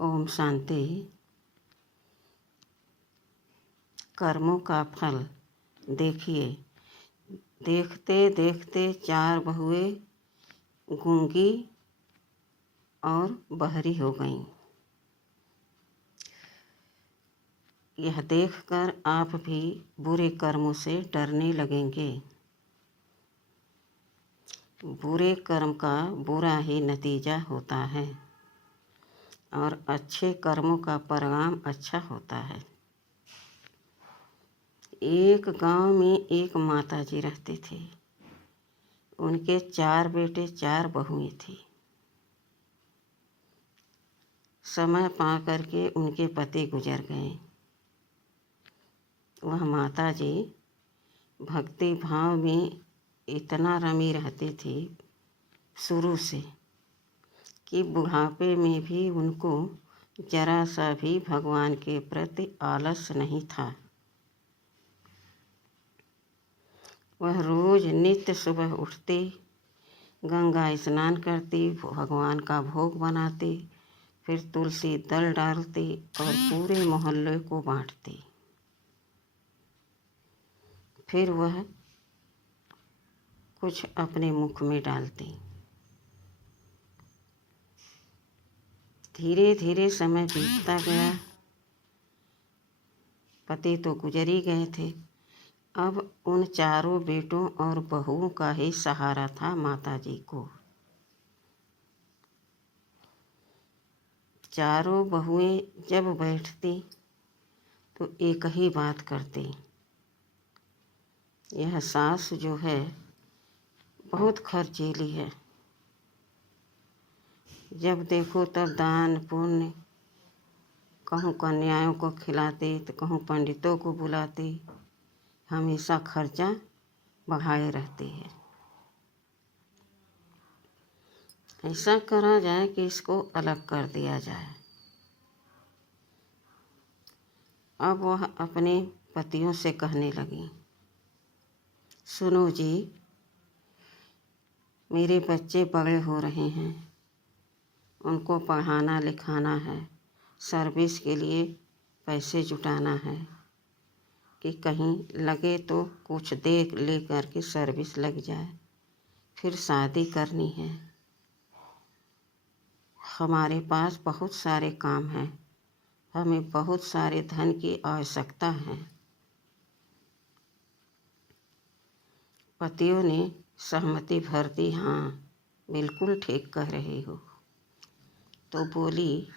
ओम शांति। कर्मों का फल देखिए। देखते देखते 4 बहुएं गूंगी और बहरी हो गईं। यह देखकर आप भी बुरे कर्मों से डरने लगेंगे। बुरे कर्म का बुरा ही नतीजा होता है और अच्छे कर्मों का परिणाम अच्छा होता है। एक गांव में एक माताजी रहती थी। उनके 4 बेटे 4 बहुएं थी। समय पा करके उनके पति गुजर गए। वह माताजी भक्ति भाव में इतना रमी रहती थी शुरू से कि बुढ़ापे में भी उनको जरा सा भी भगवान के प्रति आलस नहीं था। वह रोज नित्य सुबह उठती, गंगा स्नान करती, भगवान का भोग बनाती, फिर तुलसी दल डालती और पूरे मोहल्ले को बांटती। फिर वह कुछ अपने मुख में डालती। धीरे धीरे समय बीतता गया। पति तो गुजर ही गए थे। अब उन 4 बेटों और बहुओं का ही सहारा था माताजी को। 4 बहुएं जब बैठती तो एक ही बात करती। यह सास जो है बहुत खर्चीली है। जब देखो तब दान पुण्य, कहूँ कन्याओं को खिलाती तो कहूँ पंडितों को बुलाती, हमेशा खर्चा बढ़ाए रहती है। ऐसा करा जाए कि इसको अलग कर दिया जाए। अब वह अपने पतियों से कहने लगी, सुनो जी, मेरे बच्चे बड़े हो रहे हैं, उनको पढ़ाना लिखाना है, सर्विस के लिए पैसे जुटाना है कि कहीं लगे तो कुछ दे ले करके सर्विस लग जाए, फिर शादी करनी है। हमारे पास बहुत सारे काम हैं, हमें बहुत सारे धन की आवश्यकता है। पतियों ने सहमति भर दी, हाँ बिल्कुल ठीक कह रही हो। तो बोली,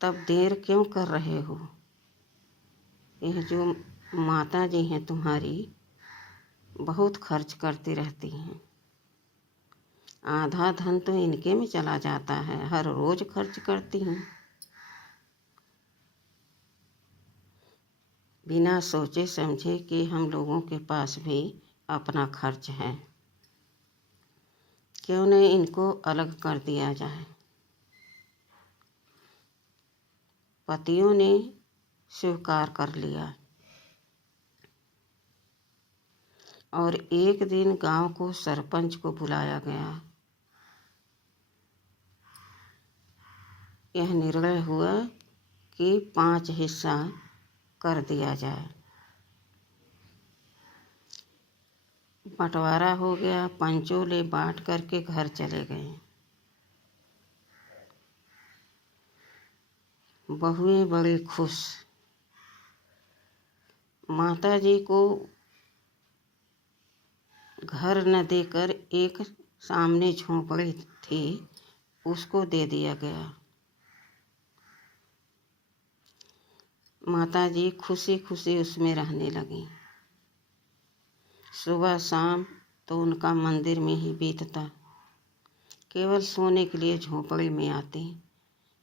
तब देर क्यों कर रहे हो? यह जो माता जी हैं तुम्हारी बहुत खर्च करती रहती हैं। आधा धन तो इनके में चला जाता है, हर रोज खर्च करती हैं। बिना सोचे समझे कि हम लोगों के पास भी अपना खर्च है, क्यों नहीं इनको अलग कर दिया जाए। पतियों ने स्वीकार कर लिया और एक दिन गांव को सरपंच को बुलाया गया। यह निर्णय हुआ कि 5 हिस्सा कर दिया जाए। बंटवारा हो गया। पंचोले बांट करके घर चले गए। बहुएं बड़ी खुश। माता जी को घर न देकर एक सामने झोंपड़ी थी, उसको दे दिया गया। माता जी खुशी खुशी उसमें रहने लगी। सुबह शाम तो उनका मंदिर में ही बीतता। केवल सोने के लिए झोंपड़ी में आती,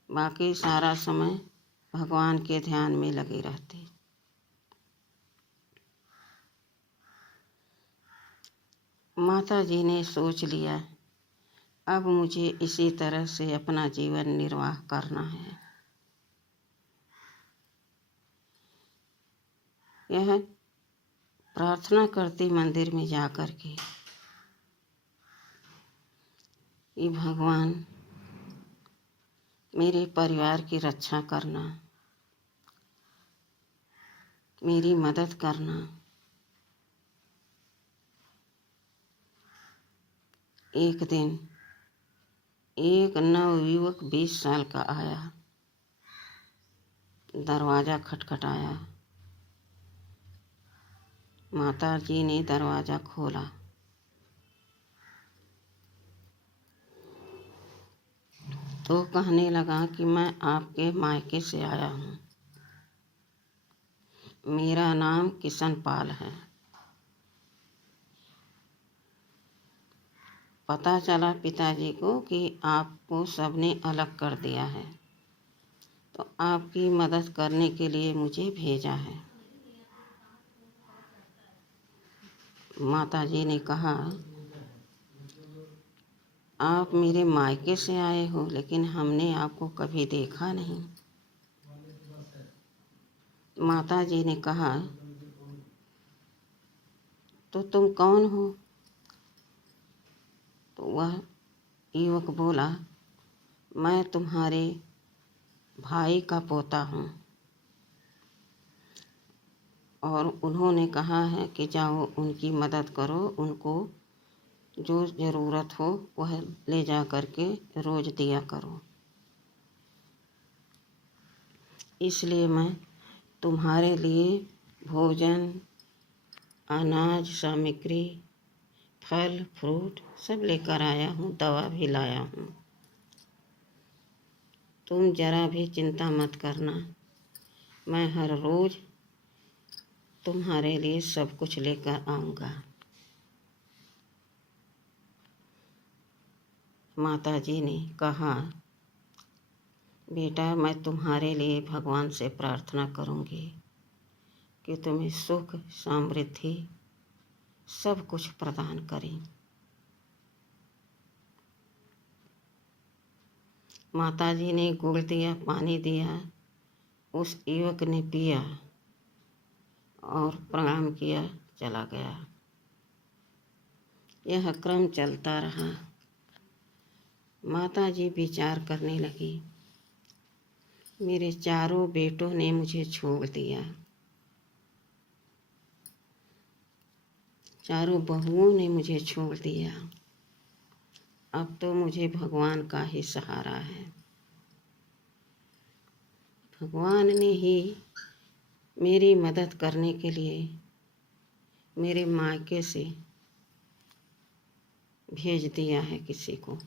बाकी सारा समय भगवान के ध्यान में लगी रहती। माता जी ने सोच लिया, अब मुझे इसी तरह से अपना जीवन निर्वाह करना है। यह प्रार्थना करती मंदिर में जा कर के, ये भगवान मेरे परिवार की रक्षा करना, मेरी मदद करना। एक दिन एक नवयुवक 20 साल का आया, दरवाज़ा खटखटाया। माता जी ने दरवाज़ा खोला। तो कहने लगा कि मैं आपके मायके से आया हूँ, मेरा नाम किशन पाल है। पता चला पिताजी को कि आपको सबने अलग कर दिया है, तो आपकी मदद करने के लिए मुझे भेजा है। माता जी ने कहा, आप मेरे मायके से आए हो, लेकिन हमने आपको कभी देखा नहीं। माता जी ने कहा, तो तुम कौन हो? तो वह युवक बोला, मैं तुम्हारे भाई का पोता हूँ, और उन्होंने कहा है कि जाओ उनकी मदद करो, उनको जो ज़रूरत हो वह ले जा कर के रोज़ दिया करो। इसलिए मैं तुम्हारे लिए भोजन, अनाज सामग्री, फल फ्रूट सब लेकर आया हूँ, दवा भी लाया हूँ। तुम जरा भी चिंता मत करना, मैं हर रोज़ तुम्हारे लिए सब कुछ लेकर आऊँगा। माता जी ने कहा, बेटा मैं तुम्हारे लिए भगवान से प्रार्थना करूँगी कि तुम्हें सुख समृद्धि सब कुछ प्रदान करें। माता जी ने गुड़ दिया, पानी दिया। उस युवक ने पिया और प्रणाम किया, चला गया। यह क्रम चलता रहा। माता जी विचार करने लगी, मेरे चारों बेटों ने मुझे छोड़ दिया, चारों बहुओं ने मुझे छोड़ दिया, अब तो मुझे भगवान का ही सहारा है। भगवान ने ही मेरी मदद करने के लिए मेरे मायके से भेज दिया है किसी को।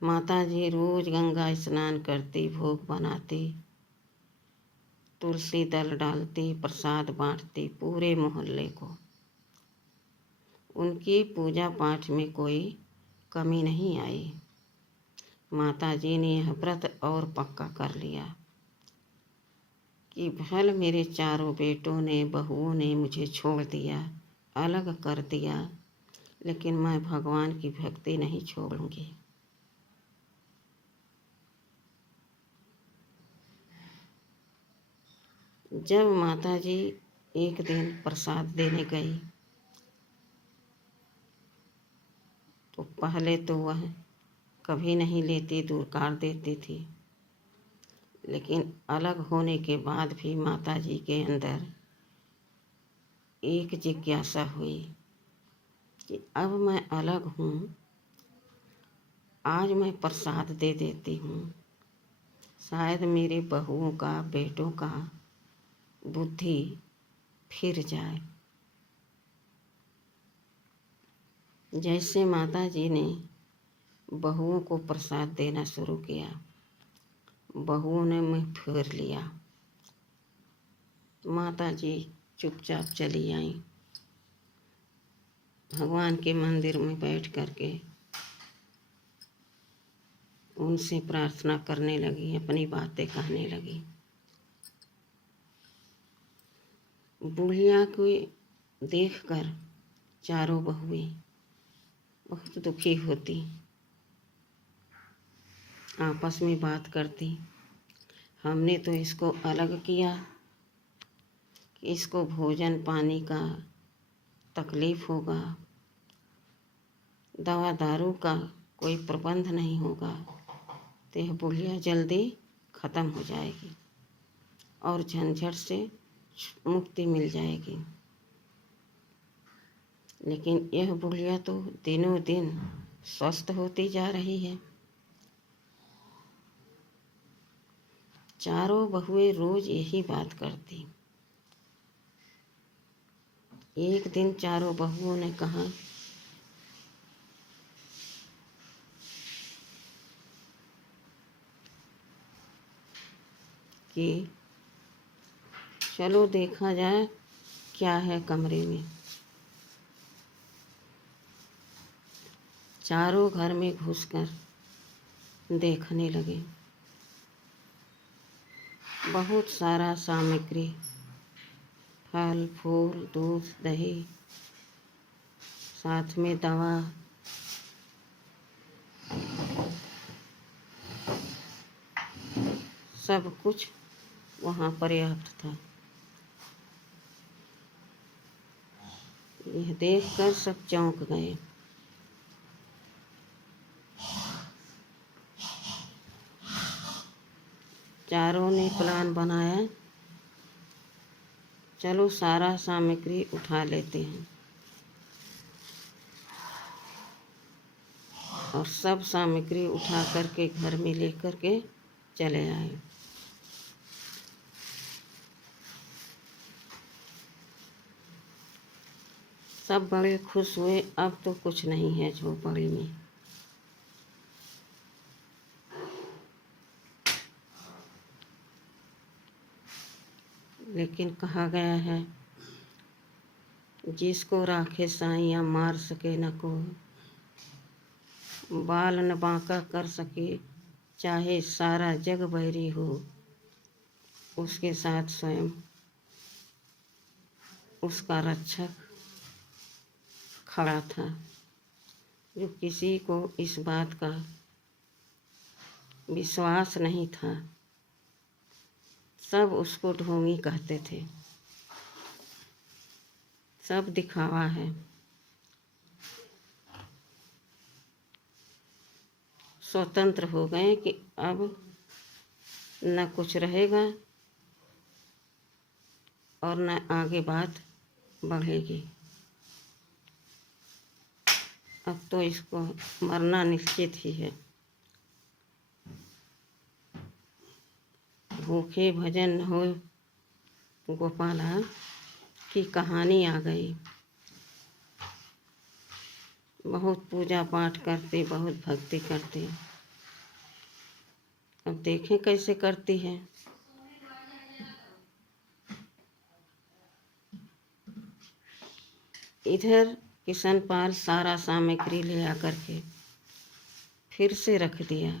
माता जी रोज गंगा स्नान करती, भोग बनाती, तुलसी दल डालती, प्रसाद बांटती पूरे मोहल्ले को। उनकी पूजा पाठ में कोई कमी नहीं आई। माता जी ने यह व्रत और पक्का कर लिया कि भले मेरे चारों बेटों ने बहुओं ने मुझे छोड़ दिया, अलग कर दिया, लेकिन मैं भगवान की भक्ति नहीं छोड़ूंगी। जब माता जी एक दिन प्रसाद देने गई तो पहले तो वह कभी नहीं लेती, दूर कर देती थी, लेकिन अलग होने के बाद भी माता जी के अंदर एक जिज्ञासा हुई कि अब मैं अलग हूँ, आज मैं प्रसाद दे देती हूँ, शायद मेरे बहुओं का, बेटों का बुद्धि फिर जाए। जैसे माता जी ने बहुओं को प्रसाद देना शुरू किया, बहुओं ने मुँह फेर लिया। माता जी चुपचाप चली आईं, भगवान के मंदिर में बैठ करके उनसे प्रार्थना करने लगी, अपनी बातें कहने लगी। बुढ़िया को देखकर चारों बहुएं बहुत दुखी होती, आपस में बात करती, हमने तो इसको अलग किया कि इसको भोजन पानी का तकलीफ़ होगा, दवा दारू का कोई प्रबंध नहीं होगा तो यह बुढ़िया जल्दी ख़त्म हो जाएगी और झंझट से मुक्ति मिल जाएगी। लेकिन यह बुढ़िया तो दिनों दिन स्वस्थ होती जा रही है। चारों बहुएं रोज यही बात करती। एक दिन चारों बहुओं ने कहा, कि चलो देखा जाए क्या है कमरे में। चारों घर में घुसकर देखने लगे। बहुत सारा सामग्री, फल फूल, दूध, दही, साथ में दवा, सब कुछ वहाँ पर्याप्त था। यह देखकर सब चौंक गए। चारों ने प्लान बनाया, चलो सारा सामग्री उठा लेते हैं। और सब सामग्री उठा करके घर में लेकर के चले आए। सब बड़े खुश हुए, अब तो कुछ नहीं है झोपड़ी में। लेकिन कहा गया है, जिसको राखे साइयाँ मार सके न को, बाल न बांका कर सके, चाहे सारा जग बैरी हो, उसके साथ स्वयं उसका रक्षक खड़ा था, जो किसी को इस बात का विश्वास नहीं था। सब उसको ढोंगी कहते थे, सब दिखावा है। स्वतंत्र हो गए कि अब न कुछ रहेगा और न आगे बात बढ़ेगी। अब तो इसको मरना निश्चित ही है। भूखे भजन हो गोपाला की कहानी आ गई। बहुत पूजा पाठ करते, बहुत भक्ति करते। अब देखें कैसे करती है। इधर किशनपाल सारा सामग्री ले आकर के फिर से रख दिया।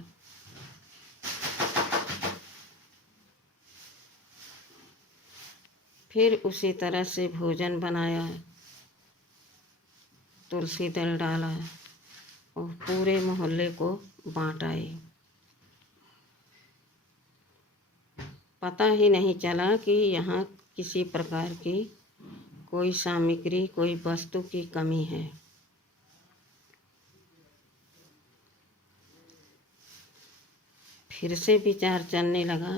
फिर उसी तरह से भोजन बनाया, तुलसी दल डाला और पूरे मोहल्ले को बाँट आए। पता ही नहीं चला कि यहाँ किसी प्रकार की कोई सामग्री, कोई वस्तु की कमी है। फिर से विचार चलने लगा,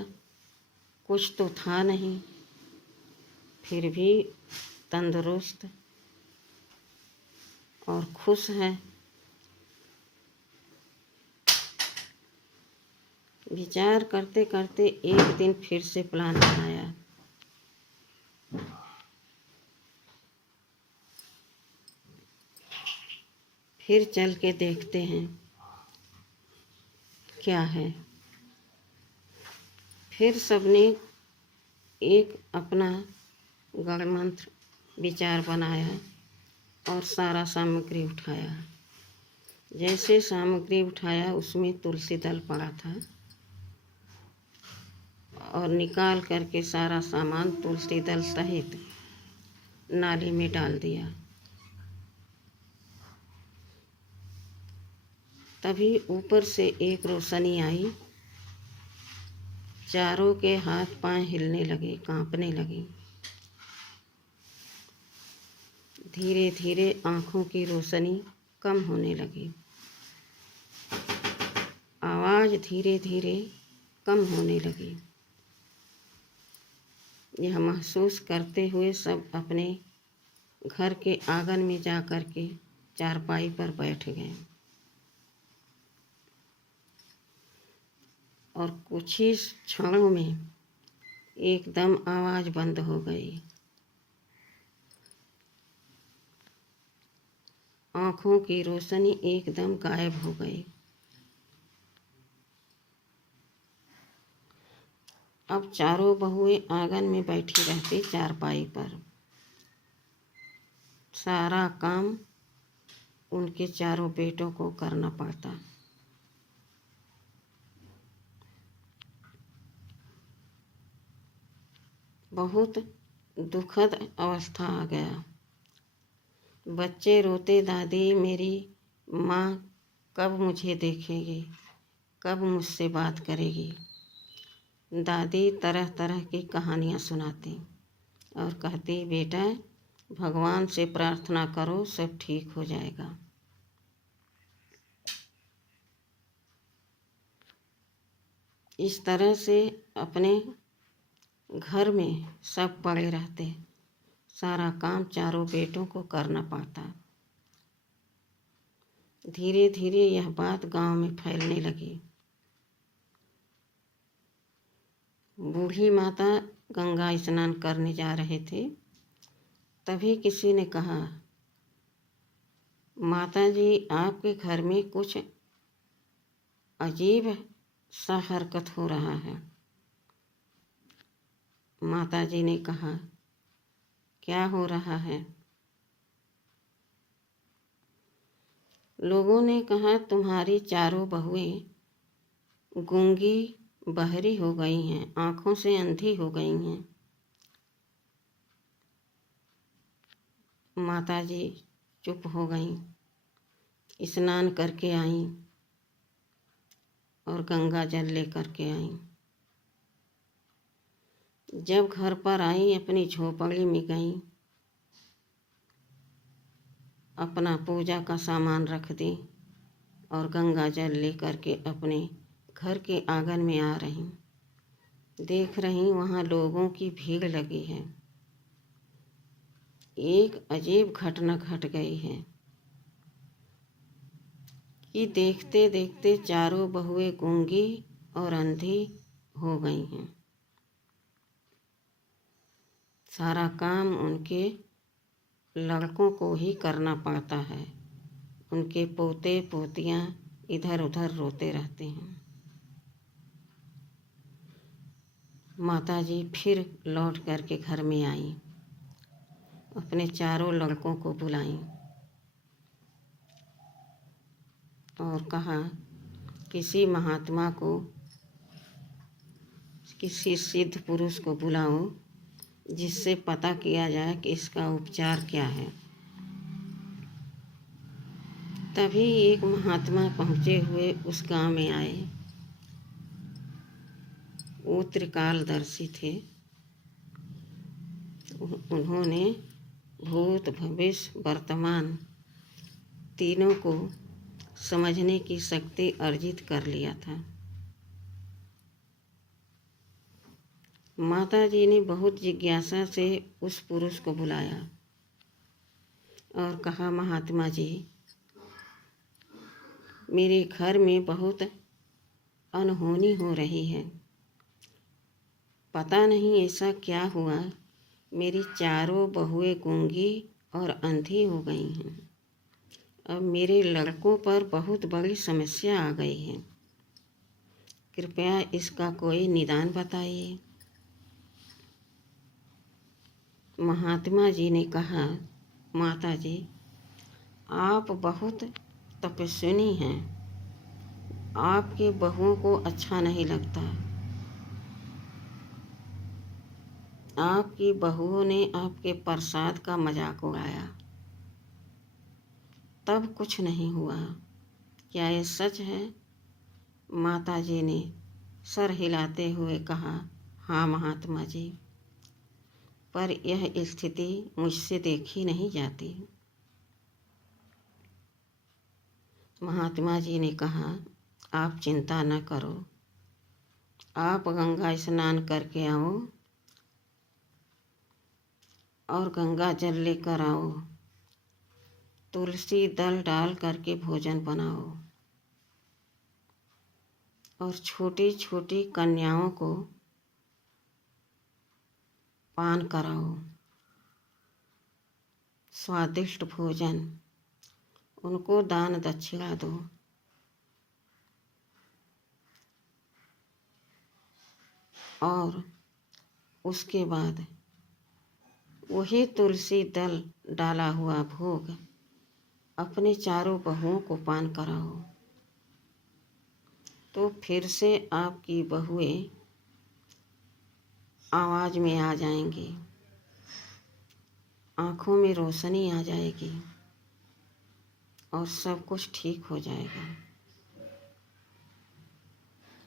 कुछ तो था नहीं, फिर भी तंदुरुस्त और खुश है। विचार करते करते एक दिन फिर से प्लान बनाया। फिर चल के देखते हैं क्या है। फिर सबने एक अपना गणमंत्र विचार बनाया और सारा सामग्री उठाया। जैसे सामग्री उठाया उसमें तुलसी दल पड़ा था और निकाल करके सारा सामान तुलसी दल सहित नाली में डाल दिया। तभी ऊपर से एक रोशनी आई। चारों के हाथ पांव हिलने लगे, कांपने लगे। धीरे धीरे आँखों की रोशनी कम होने लगी। आवाज़ धीरे धीरे कम होने लगी। यह महसूस करते हुए सब अपने घर के आंगन में जा कर के चारपाई पर बैठ गए और कुछ ही क्षणों में एकदम आवाज़ बंद हो गई। आँखों की रोशनी एकदम गायब हो गई। अब चारों बहुएं आंगन में बैठी रहती चारपाई पर। सारा काम उनके चारों बेटों को करना पड़ता। बहुत दुखद अवस्था आ गया। बच्चे रोते, दादी मेरी माँ कब मुझे देखेगी, कब मुझसे बात करेगी। दादी तरह तरह की कहानियाँ सुनाती और कहती, बेटा भगवान से प्रार्थना करो, सब ठीक हो जाएगा। इस तरह से अपने घर में सब पड़े रहते। सारा काम चारों बेटों को करना पड़ता। धीरे धीरे यह बात गांव में फैलने लगी। बूढ़ी माता गंगा स्नान करने जा रहे थे, तभी किसी ने कहा, माता जी आपके घर में कुछ अजीब सा हरकत हो रहा है। माता जी ने कहा, क्या हो रहा है? लोगों ने कहा, तुम्हारी चारों बहुएं गूंगी बहरी हो गई हैं, आँखों से अंधी हो गई हैं। माता जी चुप हो गईं, स्नान करके आईं और गंगा जल लेकर के आईं। जब घर पर आईं, अपनी झोपड़ी में गईं, अपना पूजा का सामान रख दी और गंगा जल लेकर के अपने घर के आंगन में आ रहीं। देख रहीं वहाँ लोगों की भीड़ लगी है। एक अजीब घटना घट गई है कि देखते देखते चारों बहुएं गूंगी और अंधी हो गई हैं। सारा काम उनके लड़कों को ही करना पड़ता है। उनके पोते पोतियाँ इधर उधर रोते रहते हैं। माता जी फिर लौट करके घर में आईं, अपने चारों लड़कों को बुलाईं और कहा, किसी महात्मा को, किसी सिद्ध पुरुष को बुलाओ, जिससे पता किया जाए कि इसका उपचार क्या है। तभी एक महात्मा पहुँचे हुए उस गांव में आए। वो त्रिकालदर्शी थे। उन्होंने भूत भविष्य वर्तमान तीनों को समझने की शक्ति अर्जित कर लिया था। माता जी ने बहुत जिज्ञासा से उस पुरुष को बुलाया और कहा, महात्मा जी, मेरे घर में बहुत अनहोनी हो रही है। पता नहीं ऐसा क्या हुआ, मेरी चारों बहुएं गूंगी और अंधी हो गई हैं। अब मेरे लड़कों पर बहुत बड़ी समस्या आ गई है। कृपया इसका कोई निदान बताइए। महात्मा जी ने कहा, माता जी, आप बहुत तपस्विनी हैं। आपकी बहुओं को अच्छा नहीं लगता। आपकी बहुओं ने आपके प्रसाद का मजाक उड़ाया, तब कुछ नहीं हुआ। क्या ये सच है? माता जी ने सर हिलाते हुए कहा, हाँ महात्मा जी, पर यह स्थिति मुझसे देखी नहीं जाती। महात्मा जी ने कहा, आप चिंता न करो। आप गंगा स्नान करके आओ और गंगा जल लेकर आओ। तुलसी दल डाल करके भोजन बनाओ और छोटी छोटी कन्याओं को पान कराओ। स्वादिष्ट भोजन, उनको दान दक्षिणा दो। और उसके बाद वही तुलसी दल डाला हुआ भोग अपने चारों बहुओं को पान कराओ। तो फिर से आपकी बहुएं आवाज़ में आ जाएंगी, आँखों में रोशनी आ जाएगी और सब कुछ ठीक हो जाएगा।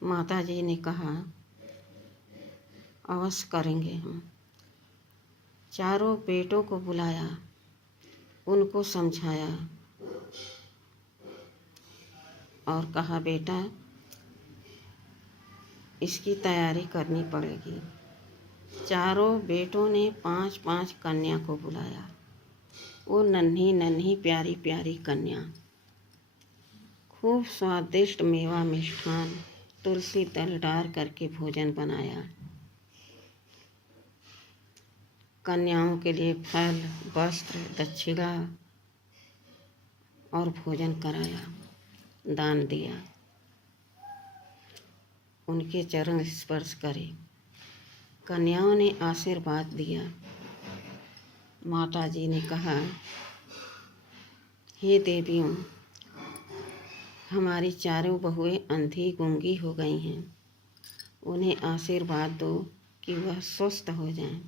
माता जी ने कहा, अवश्य करेंगे हम। चारों बेटों को बुलाया, उनको समझाया और कहा, बेटा इसकी तैयारी करनी पड़ेगी। चारों बेटों ने 5-5 कन्या को बुलाया। वो नन्ही नन्ही प्यारी प्यारी कन्या, खूब स्वादिष्ट मेवा मिष्ठान तुलसी दल डाल करके भोजन बनाया। कन्याओं के लिए फल, वस्त्र, दक्षिणा और भोजन कराया, दान दिया। उनके चरण स्पर्श करे। कन्याओं ने आशीर्वाद दिया। माता जी ने कहा, हे देवियों, हमारी चारों बहुएं अंधी गूंगी हो गई हैं। उन्हें आशीर्वाद दो कि वह स्वस्थ हो जाएं,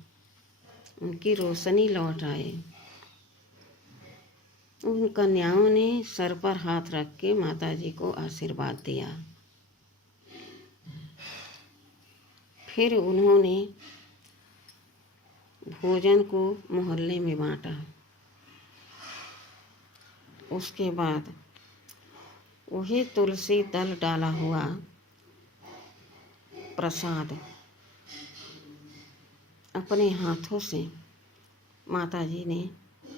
उनकी रोशनी लौट आए। उन कन्याओं ने सर पर हाथ रख के माता जी को आशीर्वाद दिया। फिर उन्होंने भोजन को मोहल्ले में बांटा। उसके बाद वही तुलसी दल डाला हुआ प्रसाद अपने हाथों से माता जी ने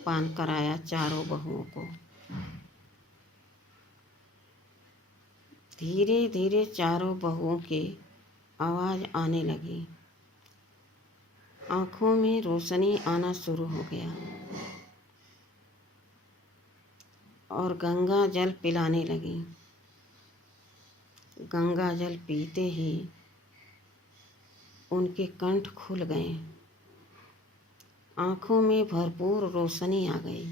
पान कराया चारों बहुओं को। धीरे धीरे चारों बहुओं की आवाज़ आने लगी, आँखों में रोशनी आना शुरू हो गया और गंगा जल पिलाने लगी। गंगा जल पीते ही उनके कंठ खुल गए, आँखों में भरपूर रोशनी आ गई।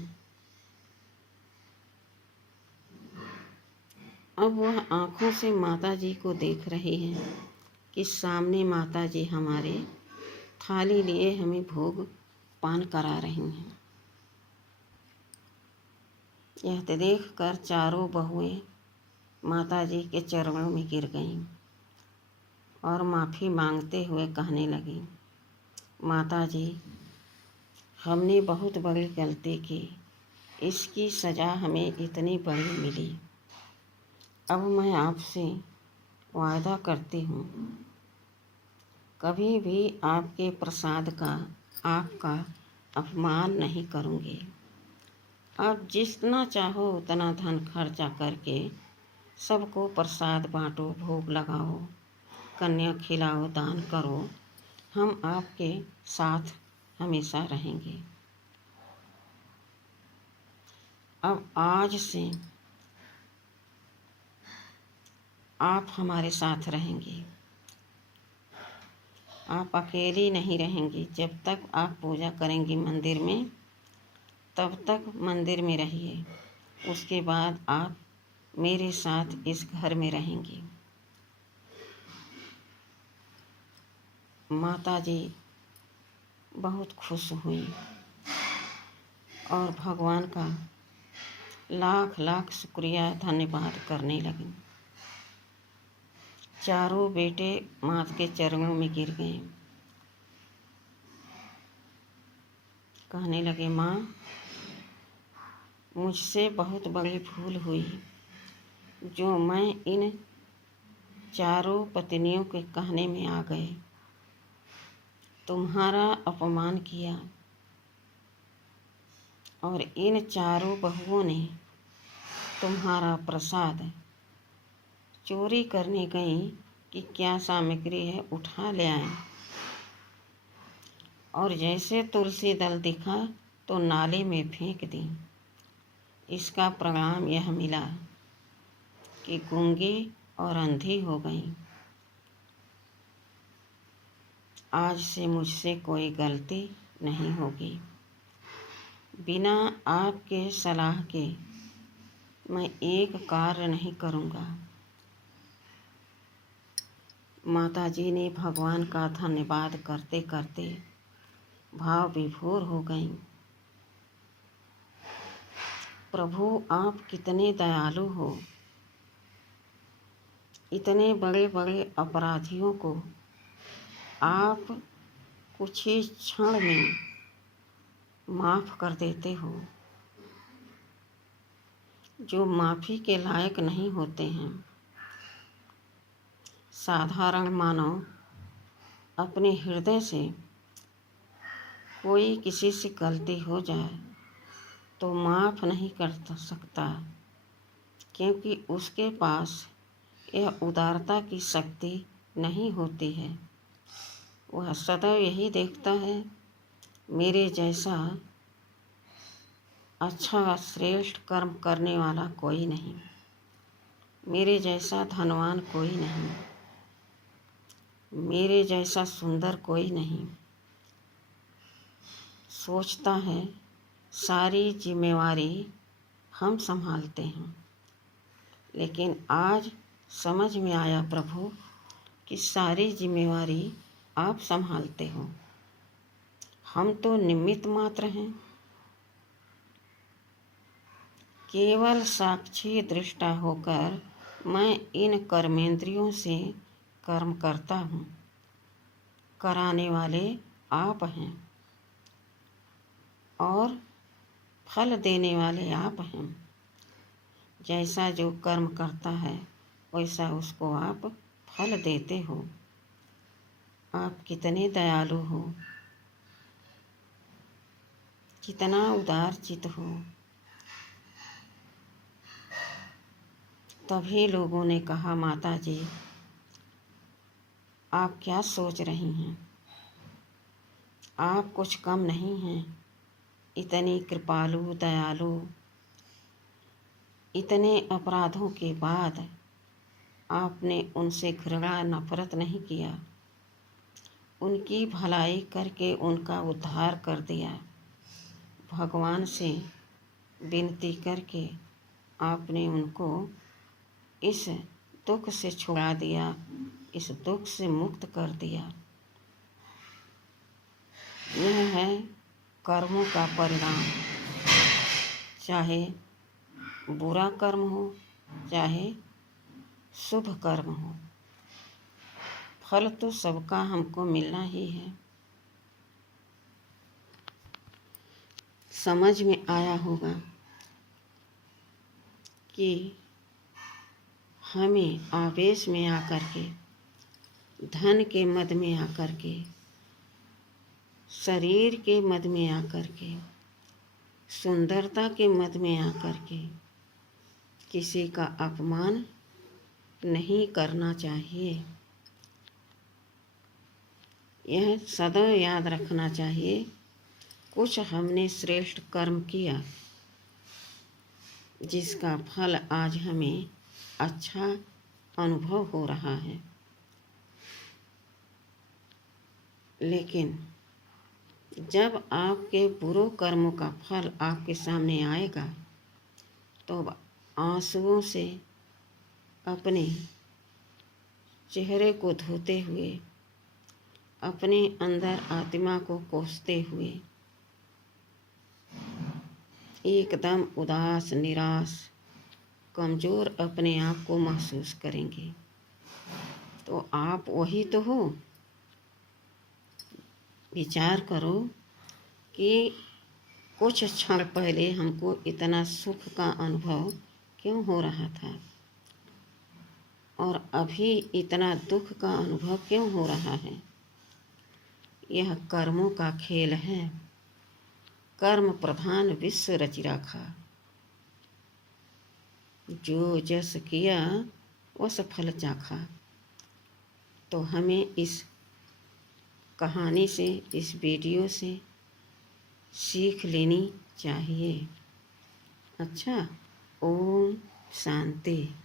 अब वह आँखों से माता जी को देख रही हैं कि सामने माता जी हमारे थाली लिए हमें भोग पान करा रही हैं। यह देख कर चारों बहुएं माता जी के चरणों में गिर गईं और माफ़ी मांगते हुए कहने लगी, माता जी, हमने बहुत बड़ी गलती की, इसकी सज़ा हमें इतनी बड़ी मिली। अब मैं आपसे वादा करती हूँ, कभी भी आपके प्रसाद का, आपका अपमान नहीं करूँगी। आप जितना चाहो उतना धन खर्चा करके सबको प्रसाद बांटो, भोग लगाओ, कन्या खिलाओ, दान करो, हम आपके साथ हमेशा रहेंगे। अब आज से आप हमारे साथ रहेंगी। आप अकेली नहीं रहेंगी। जब तक आप पूजा करेंगी मंदिर में, तब तक मंदिर में रहिए। उसके बाद आप मेरे साथ इस घर में रहेंगी। माता जी बहुत खुश हुई और भगवान का लाख लाख शुक्रिया धन्यवाद करने लगी। चारों बेटे माँ के चरणों में गिर गए, कहने लगे, माँ, मुझसे बहुत बड़ी भूल हुई जो मैं इन चारों पत्नियों के कहने में आ गए, तुम्हारा अपमान किया और इन चारों बहुओं ने तुम्हारा प्रसाद चोरी करने गई कि क्या सामग्री है उठा ले आए, और जैसे तुलसी दल दिखा तो नाले में फेंक दी। इसका परिणाम यह मिला कि गूंगी और अंधी हो गई। आज से मुझसे कोई गलती नहीं होगी। बिना आपके सलाह के मैं एक कार्य नहीं करूँगा। माताजी ने भगवान का धन्यवाद करते करते भाव विभोर हो गईं। प्रभु, आप कितने दयालु हो। इतने बड़े बड़े अपराधियों को आप कुछ ही क्षण में माफ़ कर देते हो। जो माफ़ी के लायक नहीं होते हैं। साधारण मानव अपने हृदय से कोई किसी से गलती हो जाए तो माफ़ नहीं कर सकता, क्योंकि उसके पास यह उदारता की शक्ति नहीं होती है। वह सदैव यही देखता है, मेरे जैसा अच्छा श्रेष्ठ कर्म करने वाला कोई नहीं, मेरे जैसा धनवान कोई नहीं, मेरे जैसा सुंदर कोई नहीं। सोचता है सारी जिम्मेवारी हम संभालते हैं। लेकिन आज समझ में आया प्रभु कि सारी जिम्मेवारी आप संभालते हो, हम तो निमित्त मात्र हैं। केवल साक्षी दृष्टा होकर मैं इन कर्मेंद्रियों से कर्म करता हूँ। कराने वाले आप हैं और फल देने वाले आप हैं। जैसा जो कर्म करता है वैसा उसको आप फल देते हो। आप कितने दयालु हो, कितना उदार चित्त हो। तभी लोगों ने कहा, माता जी आप क्या सोच रही हैं, आप कुछ कम नहीं हैं। इतनी कृपालु दयालु, इतने अपराधों के बाद आपने उनसे घृणा नफरत नहीं किया, उनकी भलाई करके उनका उद्धार कर दिया। भगवान से विनती करके आपने उनको इस दुख से छुड़ा दिया, इस दुख से मुक्त कर दिया। यह है कर्मों का परिणाम। चाहे बुरा कर्म हो, चाहे शुभ कर्म हो, फल तो सबका हमको मिलना ही है। समझ में आया होगा कि हमें आवेश में आकर के, धन के मद में आकर के, शरीर के मद में आकर के, सुंदरता के मद में आकर के किसी का अपमान नहीं करना चाहिए। यह सदैव याद रखना चाहिए, कुछ हमने श्रेष्ठ कर्म किया जिसका फल आज हमें अच्छा अनुभव हो रहा है। लेकिन जब आपके बुरे कर्मों का फल आपके सामने आएगा तो आंसुओं से अपने चेहरे को धोते हुए, अपने अंदर आत्मा को कोसते हुए, एकदम उदास, निराश, कमज़ोर अपने आप को महसूस करेंगे। तो आप वही तो हो। विचार करो कि कुछ क्षण पहले हमको इतना सुख का अनुभव क्यों हो रहा था, और अभी इतना दुख का अनुभव क्यों हो रहा है? यह कर्मों का खेल है। कर्म प्रधान विश्व रचि राखा। जो जस किया वस फल चाखा। तो हमें इस कहानी से, इस वीडियो से सीख लेनी चाहिए। अच्छा, ओम शांति।